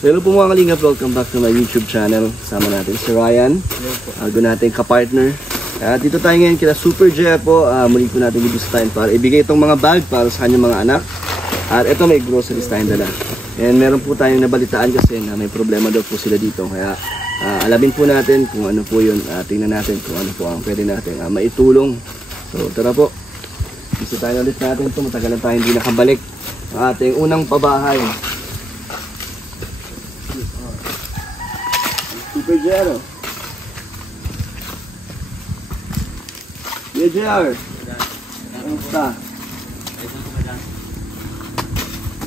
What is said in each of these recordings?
So hello po mga kalingap, welcome back to my YouTube channel. Sama natin si Ryan, bago natin ka-partner. At dito tayo ngayon kila Super J po. Muli po natin bibisitahin para ibigay itong mga bag para sa kanyang mga anak. At ito may groceries tayong dala. And meron po tayong nabalitaan kasi na may problema daw po sila dito. Kaya alamin po natin kung ano po yun. Tingnan natin kung ano po ang pwede natin maitulong. So tara po, bisitahin ulit natin ito. Matagal na tayo hindi nakabalik ang ating unang pabahay. Super JR. JR. Kamusta?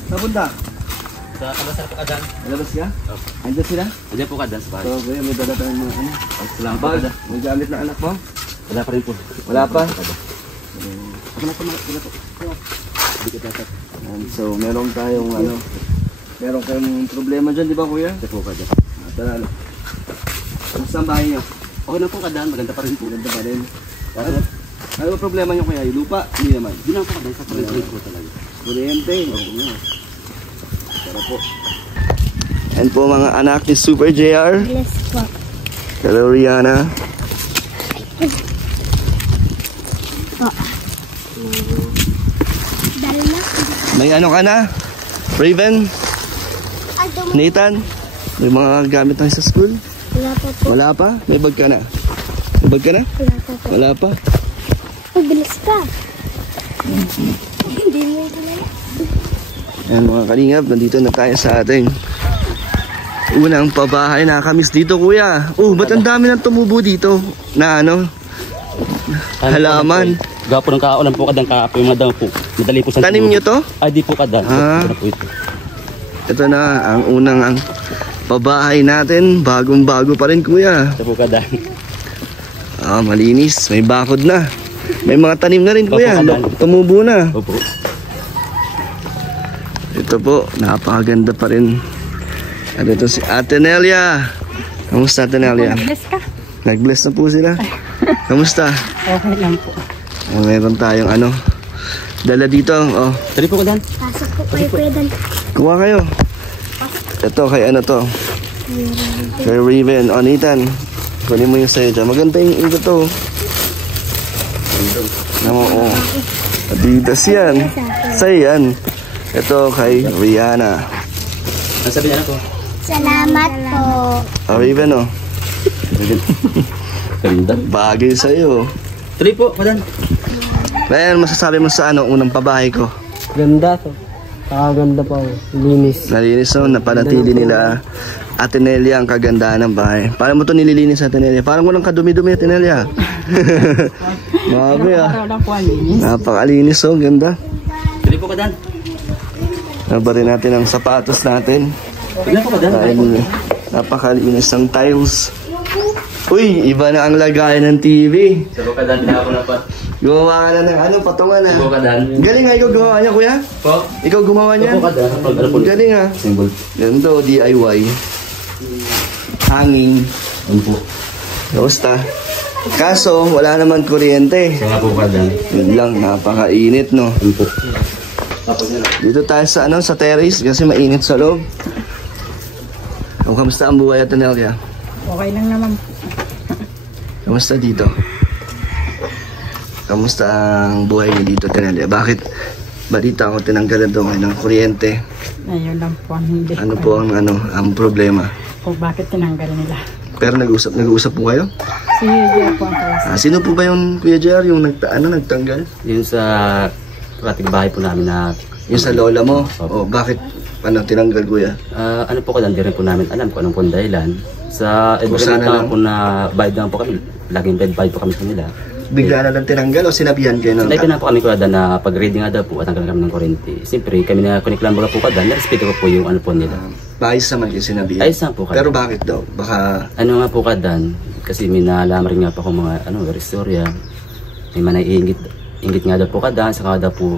Saan punta? Sa Kalabasar po Kadan. Malabas ka? Opo. Andiyan sila? Andiyan po Kadan sa bahay. So, may dala tayong mga ano. Salamat po Kadan. May gamit na anak mo? Wala pa rin po. Wala pa? Ako na po. So, meron tayong ano. Meron kayong problema dyan, di ba kuya? Andiyan po Kadan. Tara. Kamusta ang bahay niyo? Okay na po Kadan. Maganda pa rin po. Maganda pa rin. Ano ba problema niyo kuya? Yung lupa? Hindi naman. Yun lang po Kadan. Sa kuryente po talaga. Kuryente. Oo. Tara po. Yan po mga anak ni Super JR. Yes po. Hello Rihanna. May ano ka na? Raven? Nathan? May mga gamit tayo sa school? Wala pa po. Wala pa? May bag ka na? May bag ka na? Wala pa po. Wala pa? Bilis ka. Hindi mo kilala. Yan mga kalingap, nandito na tayo sa ating unang pabahay. Nakakamiss dito kuya. Oh, ba't ang dami nang tumubo dito? Na ano? Halaman. Gapo ng kaulan po Kadan. Kaapo yung madami po. Madali po sa Tanim nyo to? Ay di po Kadan. Ah. Ito na po ito. Ito na ang unang pabahay natin. Bagong-bago pa rin kuya. Ito po Kadan. Malinis. May bakod na. May mga tanim na rin kuya. Opo, Tumubo na. Opo. Ito po, napakaganda pa rin. At ito si Ate Nelia. Kamusta Ate Nelia? Bilis ka. Nag-bless na po sila. Kamusta? Okay lang po. Meron tayong ano, dala dito. Oh, Dali po Kadan. Pasok po kayo kuya Dan. kuha kayo. Ito kay ano to? Kay Raven. O Nathan, kunin mo yung sa'yo dyan. Maganda yung ito to. Oh. Adidas yan. Sa'yo yan. Ito kay Rihanna. Ang sabi niya na po. Salamat po. Raven oh. Ganda. Bagay sa'yo. Dali po Kadan. Ryan, masasabi mo sa ano, unang pabahay ko? Ganda to. Ganda pa. Linis. Nalinis no, napanatili nila Ate Nelia ang kagandahan ng bahay. Paano mo ito nililinis Ate Nelia? Parang walang kadumi-dumi Ate Nelia. Mabi ah. Napakalinis oh, ganda. Dali po Kadan. Nabarin natin ang sapatos natin. Dali po Kadan. Dahil napakalinis ng tiles. Uy, iba na ang lagayan ng TV. Ito po Kadan. Pinaka ko na pa. Gumawa ka na ng ano, patungan na. Ito po Kadan. Galing nga, ikaw gumawa niya kuya? Po. Ikaw gumawa niya? Ito po Kadan. Ano po? Galing ah. Symbol. Ganda o, DIY. Hanging. Ano po? Kamusta? Kaso, wala naman kuryente. Ito nga po Kadan. Yun lang, napakainit no. Ano po? Dito tayo sa ano, sa terrace kasi mainit sa loob. Kamusta ang buhay Ate Nelia? Okay lang naman. Kamusta dito? Kamusta ang buhay niyo dito Ate Nelia? Bakit balita ko tinanggalan daw kayo ng kuryente? Ayun lang po ang hindi Ano ko po ang problema? kung bakit tinanggal nila. Pero nag-usap po kayo? Si Gia po ang kausap. Sino po ba yung Kuya JR yung nagtanggal? Yun sa kating bahay po namin na Yung sa lola mo? Opo. O bakit tinanggal kuya? ano po Kadan, di rin po namin alam kung anong po ang dahilan. Sa Sana lang. edukasyon po na bayad lang po kami, laging bayad po kami sa kanila. Bigla na lang tinanggal o sinabihan kayo ng... Dahil na po kami Kadan na pag-reading nga daw po at tanggalan kami ng kuryente. Siyempre kami na kuniklan mo po Kadan, na-respeto ko po yung ano po nila. Paayos naman kayo sinabihan. Ayos na po Kadan. Pero bakit daw? Baka... Ano nga po Kadan, kasi may nalaman rin nga po akong mga istorya. May manay-ingit nga daw po Kadan, saka daw po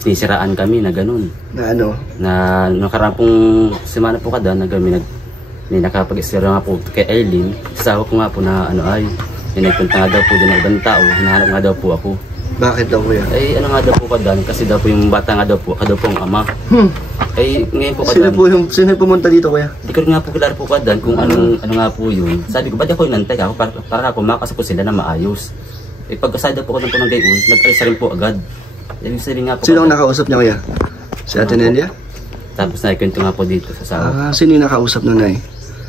sinisiraan kami na ganun. Na ano? Na nakaraan pong semana po Kadan, may nakapag-istorya nga po kay Eileen. Sasawa ko nga po na may nagpunta nga daw po din ng ibang tao, hinahanap nga daw po ako. Bakit daw kuya? Ay ano nga daw po kadan, kasi daw po yung bata nga daw po, ako daw po ang ama. Ay ngayon po kadan. Sino yung pumunta dito kuya? Hindi ko rin nga po kilala po kadan kung ano nga po yun. Sabi ko, ba't ako inantay ako para po makasap po sila na maayos. Eh pagkasada po ko ng gayon, nag-alis rin po agad. Ibig sabihin nga po. Sino ang nakausap niya kuya? Si Ate Nelia? Tapos nakikwento nga po dito sa sawa. Sino yung nakausap nun ay?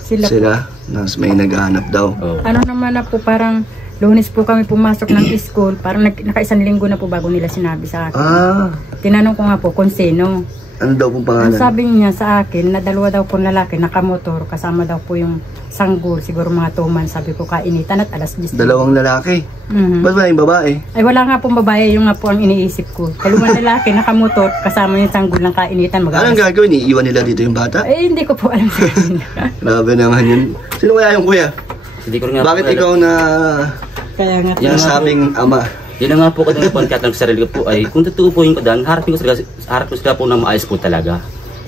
Sila po. May naghahanap daw. Oh. Ano naman na po, parang Lunes po kami pumasok ng school, parang naka-isang linggo na po bago nila sinabi sa akin. Tinanong ko nga po kung sino. Ano daw pong pangalan? Ang sabi niya sa akin, na dalawa daw po lalaki, nakamotor, kasama daw po yung sanggol, siguro mga 2 months, sabi ko kainitan at alas 10. Dalawang lalaki? Mhm. Ba't ba yung babae? Ay wala nga pong babae, yung nga po ang iniisip ko. Dalawang lalaki, nakamotor, kasama yung sanggol ng kainitan. Anong gagawin? Iiwan nila dito yung bata? Eh hindi ko po alam sa kanila. Grabe naman yun. Sino kaya yung kuya? Hindi ko rin nga Bakit po alam. ikaw na Kaya nga po. Yan nga po. nasabing ama? Yun na nga po kadan po ang katanong sa sarili ko po ay kung totoo po yung kadan, harapin ko sila po na maayos po talaga.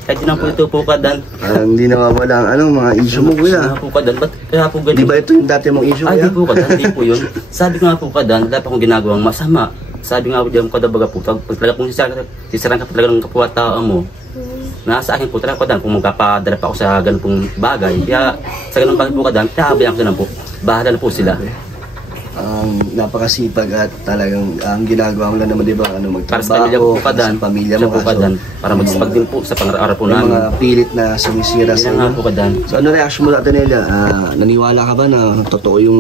Kahit yun ang po ito po kadan. Hindi nawawala ang mga issue mo kuya. Nga po kadan, ba't kaya po ganun? Di ba ito yung dati mong issue Ay, kuya? di po kadan, di po yun. Sabi ko nga po kadan, wala pa akong ginagawang masama. Sabi nga po diyan kada baga po, pag talaga pong sisarang ka talaga ng kapwa-tao mo, nasa akin po talaga kadan kung magpapadala pa ako sa ganun pong bagay. Kaya sa ganun bagay po kadan, tahabayan ko na po. Bahala na po sila. Napakasipag at talagang ang ginagawa mo lang naman di ba Para sa pamilya po magtrabaho kadan, sa pamilya siya mo po kadan, para magsipag din po sa pang-araw po may namin. mga pilit na sumisira sa Yan nga inyo. po kadan. So ano reaction mo natin Nelia? Naniwala ka ba na totoo yung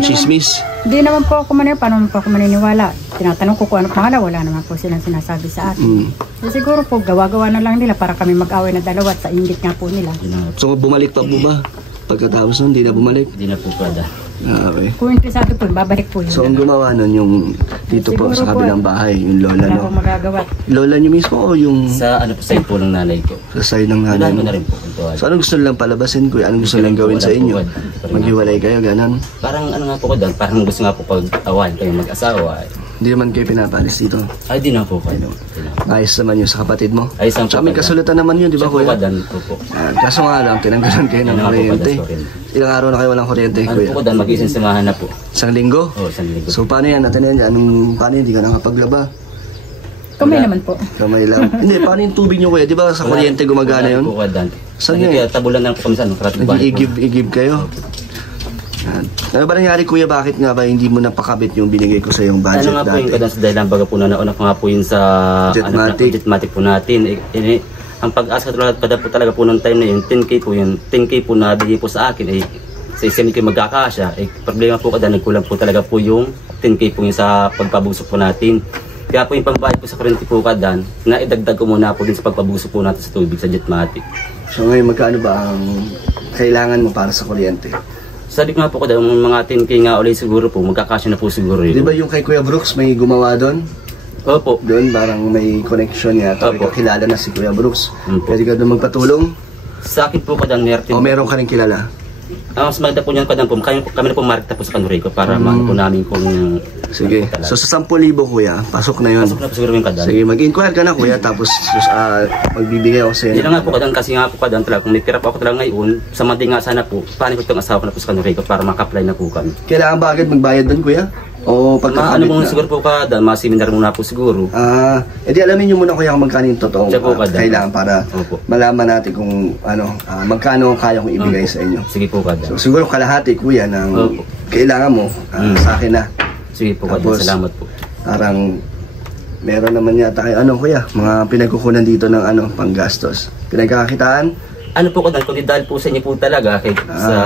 chismis? Hindi naman po ako paano po ako maniniwala. Tinatanong ko kung ano pangalan, wala naman po silang sinasabi sa akin. So, siguro po, gawa-gawa na lang nila para kami mag-away na dalawa at sa inggit nga po nila. Yun na nga po. So bumalik pa po ba? Pagkatapos nun, hindi na bumalik? Hindi na po kadan. Okay. Kung interesado po, babalik po yun. So ang gumawa nun yung dito po Siguro sa kabilang bahay, yung lola Wala no? akong magagawa. Lola niyo mismo o yung Sa ano po sa po ng nanay ko. sa side ng nanay Wala ko mo? na rin po. Ito, So anong gusto nilang palabasin kuya? Anong gusto nilang gawin sa inyo? Maghiwalay kayo, ganon? Parang ano nga po kadan, parang gusto nga po pag-awain kayo mag-asawa. Hindi naman kayo pinapalis dito. Ay, di na po kayo. Ayos naman yun sa kapatid mo. Ay, isang Tsaka may kasulatan naman yun, di ba Siya po kuya? kadan po po. Kaso nga lang, tinanggalan kayo ng Yan nga po, kuryente. kadas ko rin. Ilang araw na kayo walang kuryente, Ano kuya? po kadan, mag-isang samahan na po. Isang linggo? Oo, isang linggo. So paano yan? Natin yan? Paano hindi ka nakapaglaba? Kamay naman po. Kamay lang. Hindi, paano yung tubig nyo kuya? Di ba sa kuryente gumagana Wala yun? po kadan. Saan Hindi, yun? kaya tabulan na po kami sa ano, karat bahay po. Nag-igib kayo? Ano ba nangyari kuya? Bakit nga ba hindi mo napakabit yung binigay ko sa yung budget Ano nga po yung dati? kadan sa dahilan baga po na nauna ko nga po yun sa Jetmatic. Jetmatic po natin. Ang pag-asa kada po talaga po ng time na yun, 10k po yun. 10k po na bigay po sa akin ay sa isang ko magkakasya. Problema po kada nagkulang po talaga po yung 10k po yun sa pagpabusok po natin. Kaya po yung pambayad po sa kuryente po kadan, na idagdag ko muna po din sa pagpabusok po natin sa tubig sa Jetmatic. So ngayon magkano ba ang kailangan mo para sa kuryente? Sabi ko nga po kada, mga 10k nga ulit siguro po, magkakasya na po siguro yun. Di ba yung kay Kuya Brooks may gumawa doon? Opo. Doon parang may connection nga. Opo. Kilala na si Kuya Brooks. Opo. Pwede ka doon magpatulong? Sa akin po kada, O meron ka rin kilala? mas maganda po niyan kadan po, kami na po market po sa Kanurico para maano po namin kung Sige. So sa 10,000 kuya, pasok na yun. pasok na po siguro yung kadan. Sige, mag-inquire ka na kuya tapos magbibigay ako sa Hindi iyo. lang nga po kadan kasi nga po kadan talaga kung may tira po ako talaga ngayon, sa Monday nga sana po, paano ko itong asawa ko na po sa Kanurico para maka-apply na po kami. Kailangan ba agad magbayad doon kuya? O Ano pagkakabit po na? siguro po kadan, mga seminar muna po siguro. Edi alamin niyo muna kuya kung magkano yung totoong Siya po, Kadan. kailangan para Opo. malaman natin kung magkano ang kaya kong ibigay sa inyo. Sige po kadan. So siguro kalahati kuya ng Opo. kailangan mo sa akin na. Sige po kadan, Tapos, salamat po. Parang meron naman yata kayo kuya, mga pinagkukunan dito ng panggastos. Pinagkakakitaan? Ano po kadan, kundi dahil po sa inyo po talaga kay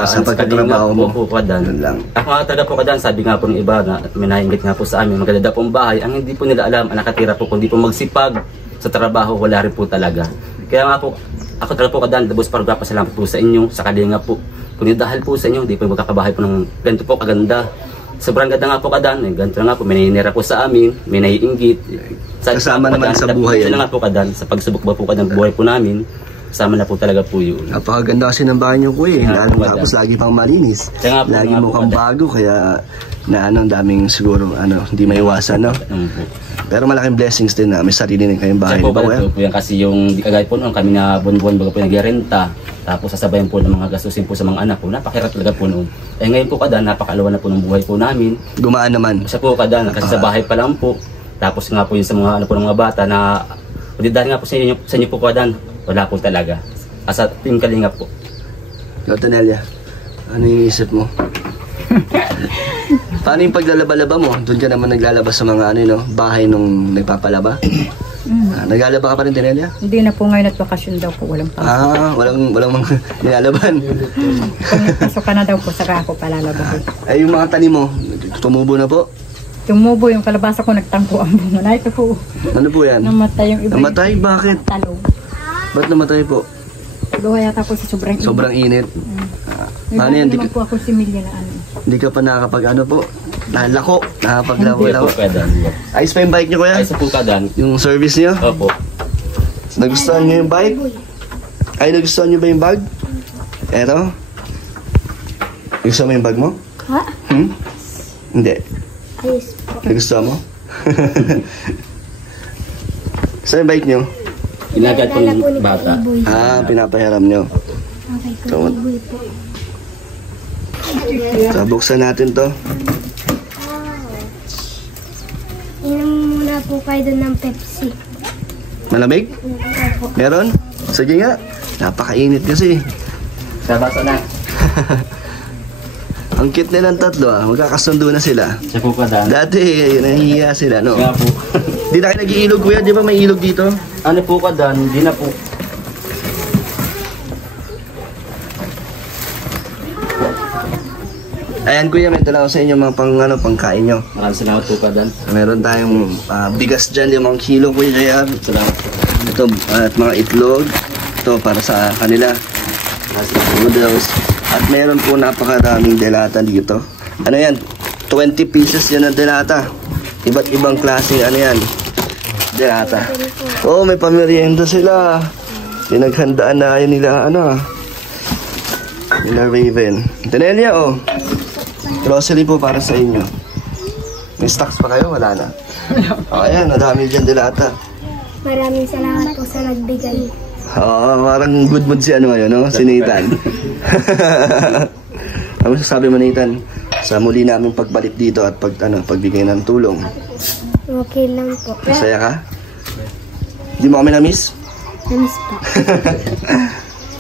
Sa pagtatrabaho mo. po kadan. Yun lang. Ako nga talaga po kadan, sabi nga po ng iba na may nainggit nga po sa amin, maganda pong bahay, ang hindi po nila alam, ang nakatira po kundi po magsipag sa trabaho, wala rin po talaga. Kaya nga po, ako talaga po kadan, labos pasalamat po sa inyo, sa kalinga po. Kundi dahil po sa inyo, hindi po magkakabahay po ng ganito po kaganda. Sobrang ganda nga po kadan, ganito nga po, may naninira po sa amin, may naiinggit. Kasama naman sa buhay Sila yan. nga po kadan, sa pagsubok ba po kadan buhay po namin, kasama na po talaga po yun. Napakaganda kasi ng bahay niyo kuya. Kaya Lalo po, tapos Kadan. lagi pang malinis. Kaya nga po, Lagi nga po, mukhang Kadan. bago kaya na ang daming siguro hindi may iwasan no. Po. Pero malaking blessings din na may sarili din kayong bahay, Siya po di ba ba kuya? ito po yan kasi yung di kagaya po noon kami na buwan-buwan baga po nagrerenta. Tapos sasabayan po ng mga gastusin po sa mga anak ko. Napakahirap talaga po noon. Eh ngayon po kadan, napakalawa na po ng buhay po namin. Gumaan naman. Siya po kadan, kasi sa bahay pa lang po. Tapos nga po yun sa mga ano po ng mga bata na dahil nga po sa inyo po kadan, wala po talaga. Asa Team Kalingap po. Lotanelia, ano yung isip mo? Paano yung paglalaba-laba mo? Doon ka naman naglalaba sa mga ano, no? Bahay nung nagpapalaba? Naglalaba ka pa rin, Tenelia? Hindi na po ngayon at bakasyon daw po, walang pa. Walang mga nilalaban. Kung nagpasok ka na daw po, saka ako palalaba. Ay, yung mga tanim mo, tumubo na po? Tumubo yung kalabasa ko, nagtangko ang bunga na ito po. Ano po yan? Namatay yung iba. Namatay? Bakit? Talong. Ba't namatay po? Gawa yata po sa sobrang init. Sobrang init. May Paano yan? naman po ako similya na ano. Hindi ka pa nakakapag ano po? Nalako? Kuya Nakakapaglako-lako? po kadan. Ayos pa yung bike niyo, kuya? Ay sa po kadan. Yung service niyo? Opo. Nagustuhan niyo yung bike? Ay, nagustuhan niyo ba yung bag? Eto? Gusto mo yung bag mo? Ha? Hindi. Ayos po. Nagustuhan mo? Saan yung bike niyo? Ginagat po Dala po ng ni bata. Iboy. Pinapahiram niyo. Okay ko, Tawad. Iboy po. So, buksan natin to. Inom muna po kayo doon ng Pepsi. Malamig? Opo. Meron? Sige nga. Napakainit kasi. Sa bata na. Ang cute nilang tatlo magkakasundo na sila. Sa po kadan. Dati, nahihiya sila, no? Nga po. Di na kayo nag-iilog, kuya? Di ba may ilog dito? Ano po kadan, di na po. Ayan, kuya, may dala ko sa inyo mga pangkain nyo. Maraming salamat po kadan. Meron tayong bigas dyan, 5 kilo, kuya JR. Salamat po. Ito, at mga itlog. Ito, para sa kanila. Noodles. At meron po napakaraming delata dito. Ano yan? 20 pieces yan ng delata. Iba't ibang klaseng ano yan. Delata. Oh, may pamerienda sila. Pinaghandaan na yun nila, nila Raven. Tenelia, oh. Grocery po para sa inyo. May stocks pa kayo? Wala na. Oh, ayan, madami dyan delata. Maraming salamat po sa nagbigay. Oo, parang good mood si ngayon, no? Si Nathan. Ano sasabi mo, Nathan? Sa muli namin pagbalik dito at pagbigay ng tulong. Okay lang po. Masaya ka? Di mo kami na-miss? Namis pa.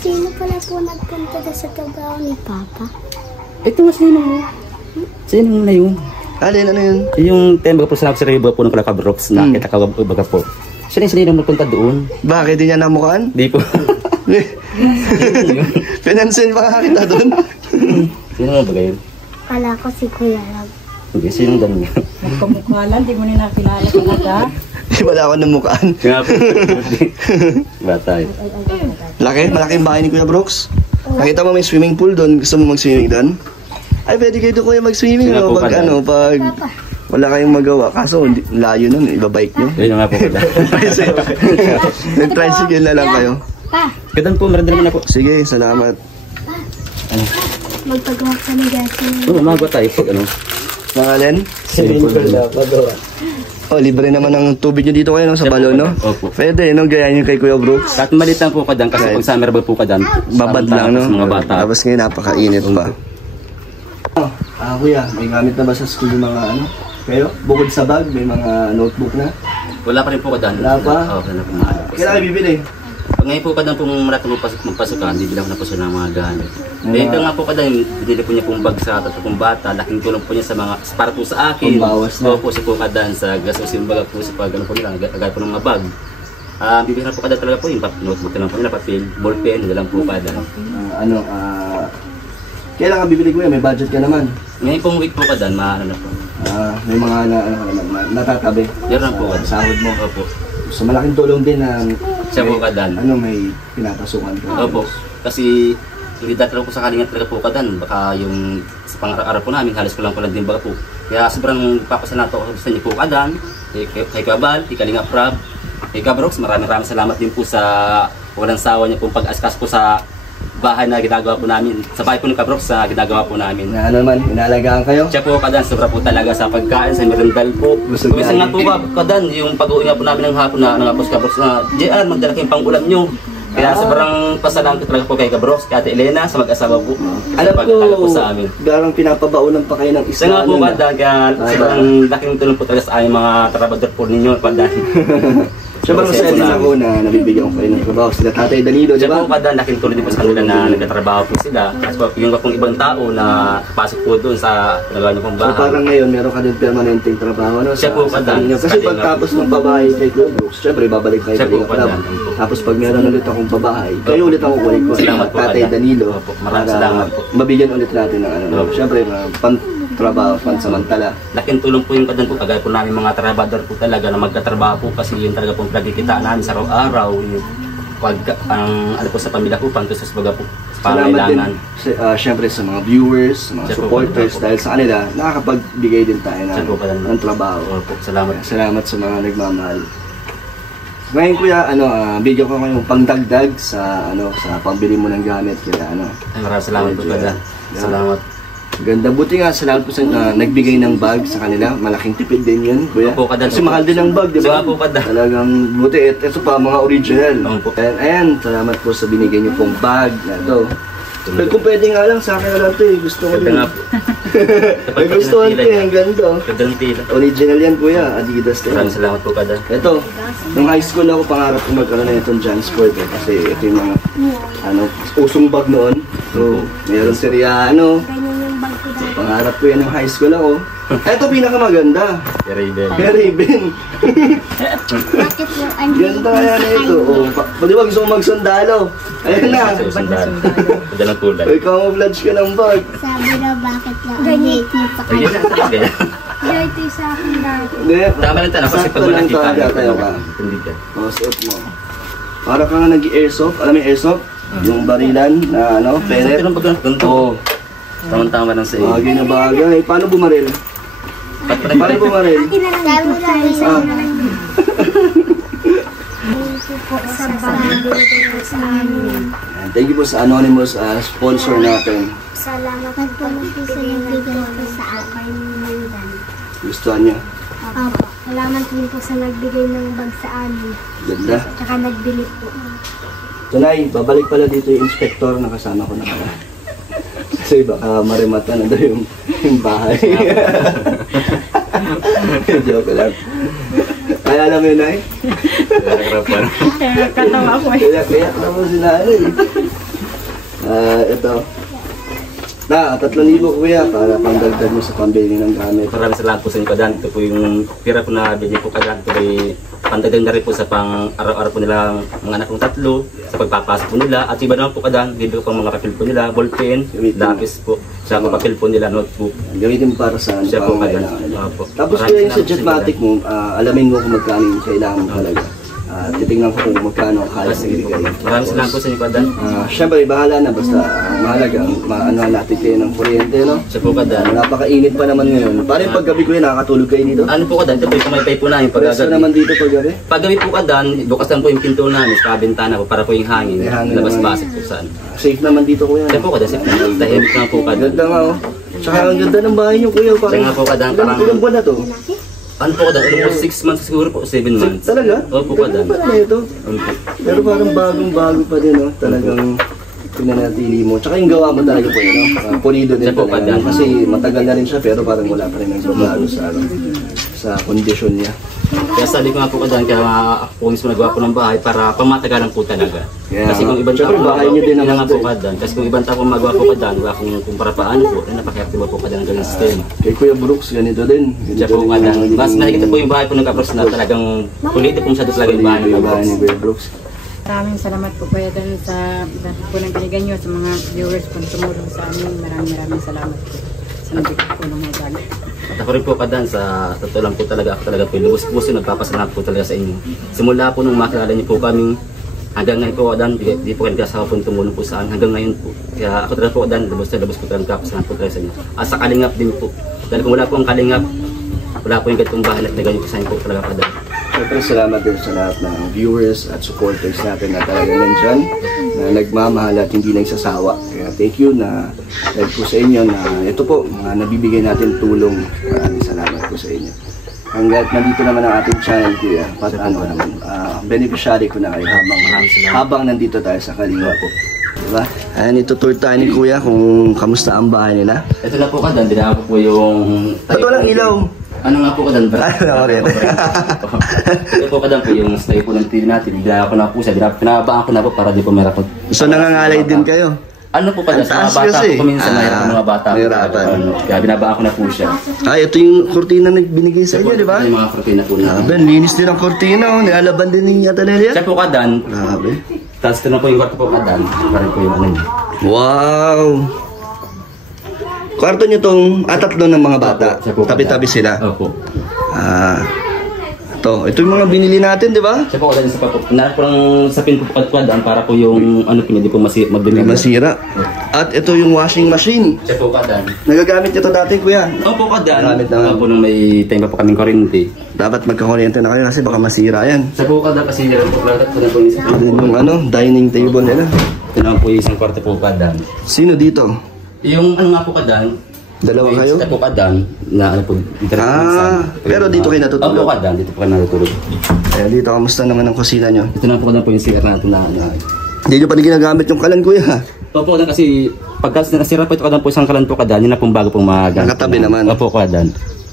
Sino pala po nagpunta doon sa trabaho ni Papa? Ito nga sino mo. Sino na yun? Alin, ano yun? Yung tembaga po sa Riba po ng Kalakabrox na kita kabaga po. Siya rin sinino nagpunta doon. Bakit di niya namukaan? Di po. Pinansin pa kita doon. Sino nga ba kayo? Kala ko si Kuya Rab. Hindi, sino dami niya? Nagkamukha lang, di mo na nakilala kung aga. Di wala ako namukaan. Nga po. Bata yun. Malaking bahay ni Kuya Brooks. Nakita mo may swimming pool doon. Gusto mo mag-swimming doon? Ay, pwede kayo doon, kuya, mag-swimming. Sino po Pag pala? pag wala kayong magawa. Kaso, layo nun, ibabike nyo. Yun nga po pala. Nag-tricycle na lang kayo. Pa, Kadan po, meron din naman ako. Sige, salamat. magpagawa ka ng gasin. Oo, magawa tayo pag ano. Nangalin? Oh, libre naman ang tubig nyo dito kayo, no? Sa balon, no? Opo. Pwede, no? Gayahin nyo kay Kuya Brooks. Kahit malit lang po kadan kasi pag summer ba po kadan. Babad lang, no? Mga bata. Tapos ngayon, napakainit pa. Kuya, may gamit na ba sa school yung mga ano? Kayo? Bukod sa bag, may mga notebook na? Wala pa rin po kadan. Wala pa? Oo, wala po mga ano. Kailan kayo bibili? Pag ngayon po kadan po malaki mo magpasukan, bibili ako na po siya ng mga gamit. Eh, ito nga po kadan, binili po niya pong bag sa tatlong bata. Laking tulong po niya sa mga, para po sa akin. Pambawas na. Oo po siya po kadan sa gastusin baga po sa pag ano po nila, agad po ng mga bag. Bibili na po kadan talaga po yung notebook na lang po nila, papel, ballpen, wala lang po kadan. Kailan ka bibili, kuya? May budget ka naman. Ngayon pong week po kadan, maano na po. May mga natatabi. Meron na po kadan. Sahod mo. Opo. So malaking tulong din na Siya po kadan. may pinapasukan ka. Opo. Kasi hindi dati lang po sa kalingat talaga po kadan. Baka yung sa pang-araw po namin, halos ko lang din baga po. Kaya sobrang papasalamat ako sa inyo po kadan. Kay Kabal, kay Kalinga Prab, kay Kabrox, maraming salamat din po sa walang sawa niya pong pag-askas po sa bahay na ginagawa po namin. Sa bahay po ni Kabrox sa ginagawa po namin. Na ano naman, inalagaan kayo? Siya po kadan, sobra po talaga sa pagkain, sa merendal po. Busog Minsan na. nga po kadan, yung pag-uwi nga po namin ng hapon na nga po sa Kabrox na, JR, magdala kayong pang-ulam nyo. Kaya sobrang pasalamat ko talaga po kay Kabros, kay Ate Elena, sa mag-asawa po. Alam Pagkakala ko, po sa amin. garang pinapabaunan pa kayo ng Isa nga po ano na. kada, kaya sobrang laking tulong po talaga sa aming mga trabador po ninyo. Sobrang Kasi saya din po ako na nabibigyan ko kayo ng trabaho. Sila Tatay Danilo, di Siya ba? po kada, laking tulong din po sa kanila na nagtatrabaho po sila. Kasi po, yung pong ibang tao na pasok po doon sa nagawa niyo pong So bahay. parang ngayon, meron ka din permanenteng trabaho, no? Siya po, sa Padan. inyo. Kasi Sa pag kanila. tapos ng babae kay Kuya Brooks, syempre babalik kayo Siya sa po, Liga Club. Padan. Tapos pag meron ulit akong babae, kayo ulit ang kukunin ko. Salamat po, Tatay Padan. Danilo. Opo, maraming para salamat po. Mabigyan ulit natin ng ano. Opo. Syempre, pan-trabaho, pansamantala. Laking tulong po yung kadan po, kagaya po namin mga trabador po talaga na magkatrabaho po kasi yun talaga pong pinagkikitaan namin sa araw-araw. Yung pag, ano po sa pamilya po, pantos sa baga po, sa Salamat din, pangailangan. syempre sa mga viewers, mga Siya po, supporters, Padan. dahil sa kanila, nakakapagbigay din tayo Siya po, Padan. ng trabaho. Opo, salamat. Salamat sa mga nagmamahal. Ngayon kuya, bigyan ko kayong pangdagdag sa sa pambili mo ng gamit kaya Ay, maraming salamat po kada. Salamat. Ganda, buti nga salamat po sa nagbigay ng bag sa kanila. Malaking tipid din yun, kuya. Opo, kada. Kasi mahal din ang bag, di ba? Siya po, kada. Talagang buti. Ito pa, mga original. Opo. And ayan, salamat po sa binigay niyo pong bag na ito. Pero kung pwede nga lang, sa akin na lang ito eh. Gusto ko Ganda din. nga po. May gustuhan ko eh, ang ganda. Ganda ng tila. Original yan, kuya. Adidas din. Maraming salamat po kada. Ito, nung high school ako, pangarap ko magkaroon na itong Jansport eh, kasi ito yung mga, usong bag noon. So, mayroon Siriano. Ganyan yung bag ko dati. Pangarap ko yan nung high school ako. Ito, pinakamaganda. Raven. Caribbean. Bakit yung ano Ganda kaya na ito. Oh, di ba gusto mo magsundalo? Ayun na. Ganda ng kulay. May camouflage ka ng bag. Sabi na bakit lang ang hate niyo pa kayo. Ganyan. Ganito yung sa akin dati. Hindi. Tama lang tanong kasi Sakto pag lang nakita tayo, tayo ka. Hindi ka. Oh, suot mo. Para ka nga nag-airsoft. Alam mo yung airsoft? Yung barilan na pellet. Ganun ba ganito? Oo. Tama-tama lang sa iyo. Bagay na bagay. Paano bumaril? Paano bumaril? Sabi na sa sa bago sa amin. Thank you po sa anonymous sponsor natin. Salamat po sa nagbigay po sa akin ng dan. Gustuhan niyo? Opo. Salamat din po sa nagbigay ng bag sa amin. Ganda. Tsaka nagbili po. Tunay, babalik pala dito yung inspector na kasama ko na pala. Kasi baka marimata na daw yung bahay. Joke lang. Ay, alam mo yun, Nay? Nagkarapan. Kaya katawa ako eh. Kaya naman si Nanay. Ito. 3,000 kuya para pangdagdag mo sa pambili ng gamit. Maraming salamat po sa inyo kadan. Ito po yung pira po na bili po kadan. Ito ay pandagdag na rin po sa pang araw-araw po nilang mga anak kong 3 sa pagpapasok po nila. At iba naman po kadan, bibili ko pang mga papel po nila, ballpen, lapis po, sa mga papel po nila, notebook. Gamitin mo para sa Siya po kadan. pangangailangan. Opo. Tapos Maraming kuya yung sa salamat Jetmatic mo, alamin mo kung magkano yung kailangan mo talaga. Titingnan ko kung magkano ang kaya sa ibigay. Maraming salamat po sa inyo kadan. Siyempre, bahala na. Basta mahalaga, maano natin kayo ng kuryente, no? Siya po kadan. Napakainit pa naman ngayon. Parang paggabi ko yun, nakakatulog kayo dito. Ano po kadan? Ito po yung kumaypay po namin Pwesto pagkagabi. naman dito paggabi. Paggabi po kadan, bukas lang po yung pinto namin sa bintana po para po yung hangin. May hangin Labas-basik po saan. Safe naman dito, kuya. Siya po kadan, tahimik na po kadan. Ganda nga, oh. Tsaka ang ganda ng bahay niyo, kuya. Siya nga po kadan, parang Ilang buwan na to? ano po kadan? Almost 6 months siguro po, 7 months. Talaga? Opo Ganda kadan. pa na ito. Opo. Pero parang bagong-bago pa din, no? Talagang pinanatili mo. Tsaka yung gawa mo talaga po yun, no? Pulido din Siya po, talaga. Padan. Kasi matagal na rin siya, pero parang wala pa rin nagbabago sa kondisyon niya. Kaya sabi ko nga po kadan, kaya ako po mismo nagawa po ng bahay para pamatagalan po talaga. Yeah. Kasi kung ibang Siyempre, bahay niyo din naman nga po ito, eh. kadan. Kasi kung ibang tao po magawa po kadan, wala kung para paano po, ay napakayakti po kadan ng ganun system. Kay Kuya Brooks, ganito din. Siya po rin kadan. yung- Mas nakikita po yung bahay po ng kapros na talagang pulido po siya talaga yung bahay ng yung bahay kapros. ni Kuya Brooks. Maraming salamat po kaya dun sa lahat po ng binigay nyo sa mga viewers po na tumulong sa amin. Maraming salamat po sa nabigay po ng mga bag. At ako rin po kadan, sa totoo lang po talaga, ako talaga po lubos puso, nagpapasalamat po talaga sa inyo. Simula po nung makilala niyo po kami, hanggang ngayon po kadan, di po kayo nagkasawa po tumulong po sa akin, hanggang ngayon po. Kaya ako talaga po kadan, lubos po talaga nagpapasalamat po talaga sa inyo. At sa kalingap din po. Dahil kung wala po ang kalingap, wala po yung ganitong bahay at nagay niyo po sa inyo po talaga kadan. Siyempre, salamat din sa lahat ng viewers at supporters natin na talagang nandyan, na nagmamahal at hindi nagsasawa. Kaya thank you na dahil po sa inyo na ito po, mga nabibigay natin tulong. Maraming salamat po sa inyo. Hanggat nandito naman ang ating channel, kuya, beneficiary ko na kayo habang nandito tayo sa Kalinga po. Diba? Ayan, itutour tayo ni Kuya kung kamusta ang bahay nila. Ito na po kadan, dinaka ko po yung... Ba't walang ilaw? Ano nga po kadan? Ano, Ito po kadan po yung stay po ng TV natin. Dinaka ko na po siya, pinabaan ko na po para di po meron po. So nangangalay din kayo? Ano po kadan, sa mga bata po minsan mayroon po mga bata. Kaya binabaan ko na po siya. Ay, ito yung kurtina na binigay sa inyo, di ba? Yung mga kurtina po na. Grabe, linis din ang kurtina. Nilalaban din niya Tanelia. Siya po kadan. Grabe. Tapos ito na po yung kwarto po kadan. Parang po yung ano niya. Wow! Kwarto nyo tong tatlo ng mga bata. Tabi-tabi sila. Opo. Ito yung mga binili natin, di ba? Siya po kadan sa papo. Nanak po lang sa pin po kadan para po yung ano po hindi po Hindi masira. At ito yung washing machine. Siya po kadan. Nagagamit nyo ito dati, Kuya. Opo kadan. Gamit naman. Opo nung may time pa po kaming kuryente. Dapat magkakuryente na kayo kasi baka masira yan. Siya po kadan kasi meron po lang ito na po yung Yung dining table nila. ito na po yung isang kwarto po kadan. Sino dito? Yung ano nga po kadan. Dalawa kayo? Siya po kadan na ano po. Pero dito kayo natutulog? Opo kadan, dito po kayo natutulog. Ayan, dito, kamusta naman ang kusina nyo? Ito na po kadan po yung CR natin na Hindi nyo pa rin ginagamit yung kalan, Kuya. Opo kadan kasi pagka nasira po ito kadan po isang kalan po kadan, yun na pong bago pong magamit. Nakatabi naman. Opo kadan.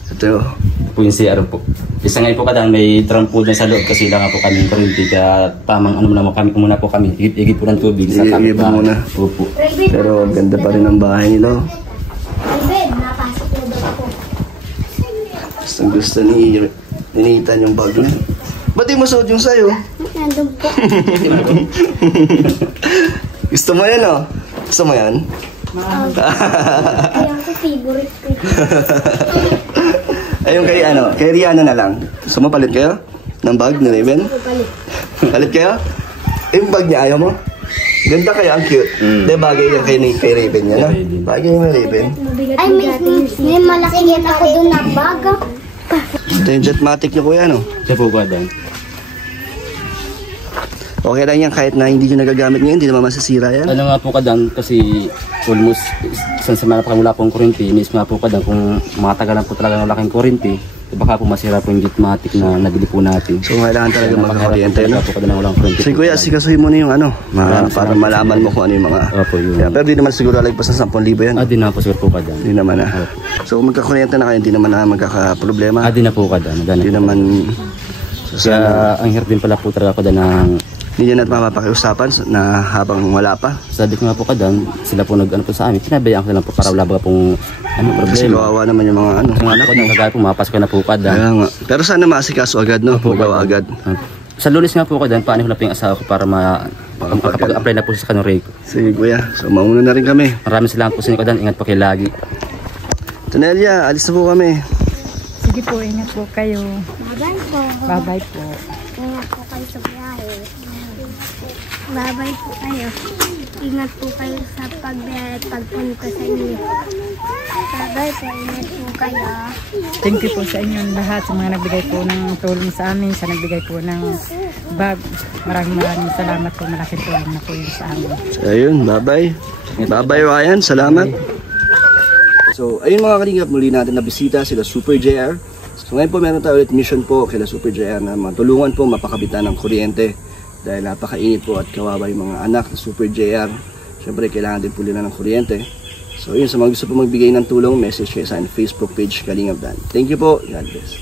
Ito. Ito po yung CR po. Isa ngayon po kadan may drum po dyan sa loob kasi lang po kami kuryente kaya tamang ano muna po kami. Igit po ng tubig sa Igit muna. Opo. Pero ganda pa rin ang bahay nila. Napasok na daw ako. Gusto ni Nathan yung bag niya. Ba't di mo suot yung sayo? Nandun po. Gusto mo yan, oh? Gusto mo yan? Kaya ko favorite ko. Ayun kay Rihanna na lang. Gusto mo palit kayo? Ng bag ni Raven? Palit kayo? Yung bag niya, ayaw mo? Ganda kaya, ang cute. Di bagay yan kay Raven yan, no? Bagay yung Raven. Ay, may malaki yan ako doon na baga. Ito yung Jetmatic niyo, Kuya, no? Siya po kadan. Okay lang yan kahit na hindi nyo nagagamit ngayon, hindi naman masasira yan. Ano nga po kadan kasi almost isang semana pa kami wala pong kuryente. Inis nga po kadan kung matagalan po talaga ng laking kuryente. Baka po masira po yung Jetmatic na nabili po natin. So kailangan talaga magkakuryente, no? Po kadan walang kuryente. So Kuya, sikasuhin mo na yung para malaman mo kung ano yung mga... Opo yun. Yeah, pero di naman siguro lagpas ng 10,000 yan. Di na po siguro po kadan. Hindi naman So kung magkakuryente na kayo, hindi naman magkakaproblema. Di na po kadan. Hindi naman... Kaya ang hirap din pala po talaga kadan ng... Hindi nyo natin mapapakiusapan na habang wala pa. Sabi ko nga po kadan, sila po nag-ano po sa amin. Pinabayaan ko na lang po para wala ba pong problema. Kasi kawawa naman yung mga Kung anak ko nang kagaya po, mapasok na po kadan. Kaya nga. Pero sana maasikaso agad, no? Magawa agad. Sa Lunes nga po kadan, paano ko na po yung asawa ko para makapag-apply na po sa kanong rate ko. Sige Kuya, so mauna na rin kami. Maraming salamat po sa inyo kadan, ingat po kayo lagi. Tanelia, alis na po kami. Sige po, ingat po kayo. Bye po. Bye-bye po. Ingat po kayo sa biyahe. Bye-bye po kayo. Ingat po kayo sa pagbiyahe at pagpunta sa inyo. Bye-bye po. Ingat po kayo. Thank you po sa inyong lahat, sa mga nagbigay po ng tulong sa amin, sa nagbigay po ng bag. Maraming salamat po. Malaking tulong na po yun sa amin. So ayun, bye-bye. Bye-bye Ryan, salamat. So ayun mga kalingap, muli natin na bisita sila Super JR. So ngayon po meron tayo ulit mission po kila Super JR na matulungan po mapakabitan ng kuryente. Dahil napakainit po at kawawa yung mga anak ng Super JR. Siyempre kailangan din po nila ng kuryente. So yun, sa mga gusto po magbigay ng tulong, message kayo sa Facebook page Kalingap Dan. Thank you po. God bless.